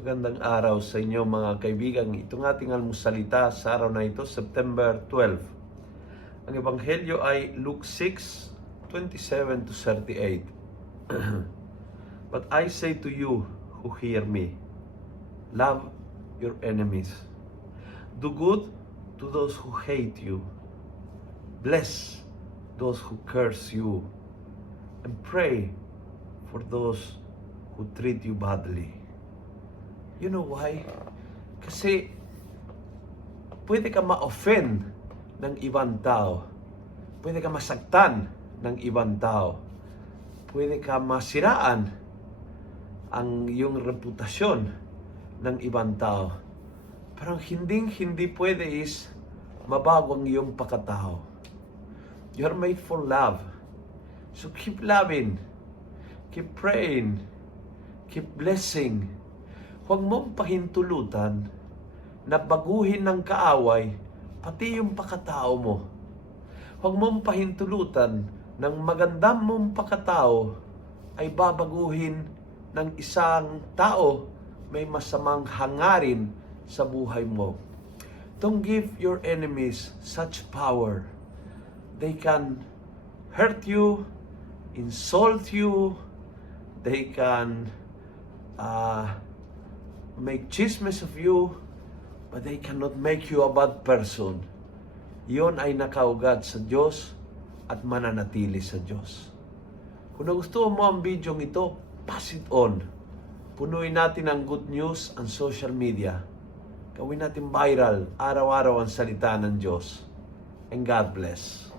Magandang araw sa inyo mga kaibigan. Itong ating almusalita sa araw na ito, September 12. Ang ebanghelyo ay Luke 6:27 to 38. But I say to you who hear me, love your enemies. Do good to those who hate you. Bless those who curse you. And pray for those who treat you badly. You know why? Kasi pwede ka ma-offend ng ibang tao. Pwede ka masaktan ng ibang tao. Pwede ka masiraan ang iyong reputasyon ng ibang tao. Pero hindi pwede is mabago ang iyong pagkatao. You're made for love. So keep loving. Keep praying. Keep blessing. Huwag mong pahintulutan na baguhin ng kaaway pati yung pagkatao mo. Huwag mong pahintulutan ng magandang mong pagkatao ay babaguhin ng isang tao may masamang hangarin sa buhay mo. Don't give your enemies such power. They can hurt you, insult you, they can make chismes of you, but they cannot make you a bad person. Iyon ay nakaugat sa Diyos at mananatili sa Diyos. Kung nagustuhan mo ang video ito, pass it on. Punuin natin ang good news ang social media. Gawin natin viral, araw-araw ang salita ng Diyos. And God bless.